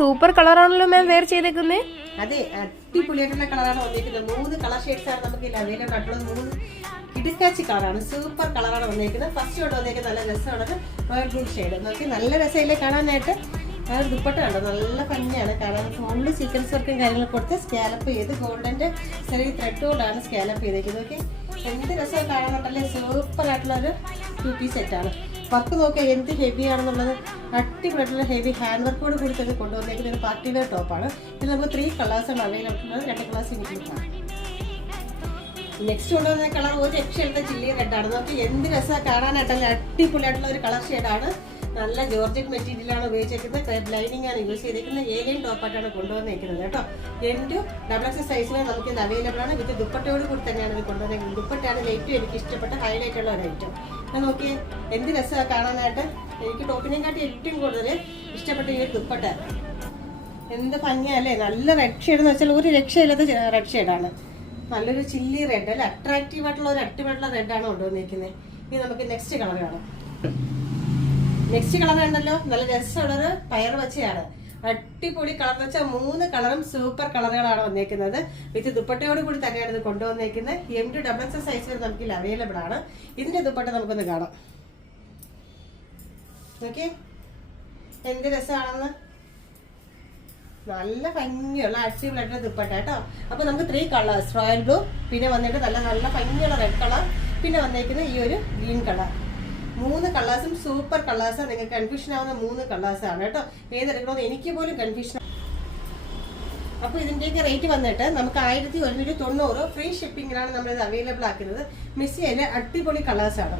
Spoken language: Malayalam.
സൂപ്പർ കളറാണല്ലോ മാം വെയർ ചെയ്തേക്കുന്നത്. അതെ, അടിപൊളിയായിട്ടുള്ള കളറാണ് വന്നിരിക്കുന്നത്. 3 കളർ ഷെയ്ഡ്സ് ആണ് നമുക്ക് അവൈലബിൾ ആയിട്ടുള്ളത്. 3 കിടുക്കാച്ചി കളറാണ്, സൂപ്പർ കളറാണ് വന്നിരിക്കുന്നത്. ഫസ്റ്റ് കൊണ്ട് വന്നിരിക്കുന്നത് നല്ല രസമാണ് റോയൽ ബ്ലൂ ഷെയ്ഡ്. നോക്കി നല്ല രസമില്ലേ കാണാനായിട്ട്. ആ ദുപ്പട്ട കണ്ടോ, നല്ല ഭംഗിയാണ് കാണാൻ. ഫുള്ള് സീക്വൻസ് വർക്കും കാര്യങ്ങളൊക്കെ കൊടുത്ത് സ്കാലപ്പ് ചെയ്ത് ഗോൾഡന്റെ ചെറിയ ത്രെഡ് കൊണ്ടാണ് സ്കാലപ്പ് ചെയ്തേക്കുന്നത്. ഓക്കെ, എന്ത് രസമായി കാണാനായിട്ടല്ലേ. സൂപ്പർ ആയിട്ടുള്ള ഒരു 2 പീസ് സെറ്റാണ്. വർക്ക് നോക്കിയാൽ എന്ത് ഹെവി ആണെന്നുള്ളത്. അടിപൊളിയായിട്ടുള്ള ഹെവി ഹാൻഡ് വർക്കോട് കൂടി തന്നെ കൊണ്ടുവന്നേക്കുന്ന ഒരു പാർട്ടി വെയർ ടോപ്പാണ്. ഇത് നമുക്ക് 3 കളേഴ്സാണ് അവൈലബിൾ ഉള്ളത്. 2 കളേഴ്സ് ഇനിക്കാണ്. നെക്സ്റ്റ് കൊണ്ടുവന്ന കളർ ഒരു രക്ഷയിലത്തെ ചില്ലി റെഡാണ്. നമുക്ക് എന്ത് രസമാണ് കാണാനായിട്ടല്ലേ. അടിപൊളിയായിട്ടുള്ള ഒരു കളർ ഷെയ്ഡാണ്. നല്ല ജോർജറ്റ് മെറ്റീരിയലാണ് ഉപയോഗിച്ചിരിക്കുന്നത്. ലൈനിങ് ആണ് യൂസ് ചെയ്തിരിക്കുന്നത്. ഏലിയൻ ടോപ്പായിട്ടാണ് കൊണ്ടുവന്നിരിക്കുന്നത് കേട്ടോ. XXL സൈസിന് നമുക്ക് ഇത് അവൈലബിൾ ആണ്. വിത്ത് ദുപ്പട്ടയോട് കൂടി തന്നെയാണ് ഇത് കൊണ്ടുവന്നിരിക്കുന്നത്. ദുപ്പട്ടയാണ് ഏറ്റവും എനിക്ക് ഇഷ്ടപ്പെട്ട ഹൈലൈറ്റ് ഉള്ള ഒരു ഐറ്റം. ഞാൻ നോക്കിയേ എന്ത് രസമാണ് കാണാനായിട്ട്. എനിക്ക് ടോപ്പിനെക്കാട്ടി ഏറ്റവും കൂടുതൽ ഇഷ്ടപ്പെട്ട ഈ ഒരു ദുപ്പട്ട. എന്ത് ഭംഗിയല്ലേ. നല്ല റെഡ് ഷെയ്ഡ് എന്ന് വെച്ചാൽ ഒരു രക്ഷയില്ലാത്ത റെഡ് ഷെയ്ഡാണ്. നല്ലൊരു ചില്ലി റെഡ് അല്ല, അട്രാക്റ്റീവ് ആയിട്ടുള്ള ഒരു അടിപൊളിയായിട്ടുള്ള റെഡാണ് കൊണ്ടുവന്നിരിക്കുന്നത്. ഇനി നമുക്ക് നെക്സ്റ്റ് കളർ കാണാം. നെക്സ്റ്റ് കളർ ഉണ്ടല്ലോ, നല്ല രസമുള്ളൊരു പയർ വെച്ചയാണ്. അടിപൊളി കളർ വെച്ചാൽ 3 കളറും സൂപ്പർ കളറുകളാണ് വന്നേക്കുന്നത്. വിത്ത് ദുപ്പട്ടയോട് കൂടി തന്നെയാണ് ഇത് കൊണ്ടുവന്നേക്കുന്നത്. M2XXL സൈസിൽ നമുക്ക് ഇത് അവൈലബിൾ ആണ്. ഇതിന്റെ ദുപ്പട്ട നമുക്കൊന്ന് കാണാം. ഓക്കെ, എന്ത് രസമാണെന്ന്. നല്ല ഭംഗിയുള്ള അടിപൊളിയായിട്ടുള്ള ദുപ്പട്ട കേട്ടോ. അപ്പൊ നമുക്ക് 3 കളേഴ്സ്, റോയൽ ബ്ലൂ, പിന്നെ വന്നിട്ട് നല്ല നല്ല ഭംഗിയുള്ള റെഡ് കളർ, പിന്നെ വന്നേക്കുന്നത് ഈ ഒരു ഗ്രീൻ കളർ. 3 കളേഴ്സും സൂപ്പർ കളേഴ്സാണ്. നിങ്ങൾക്ക് കൺഫ്യൂഷൻ ആവുന്ന 3 കളേഴ്സാണ് കേട്ടോ. ഏതെടുക്കണമെന്ന് എനിക്ക് പോലും കൺഫ്യൂഷൻ. അപ്പോൾ ഇതിൻ്റെയൊക്കെ റേറ്റ് വന്നിട്ട് നമുക്ക് 1190 ഫ്രീ ഷിപ്പിങ്ങിലാണ് നമ്മളിത് അവൈലബിൾ ആക്കുന്നത്. മിസ്സിയയിലെ അടിപൊളി കളേഴ്സാണ്.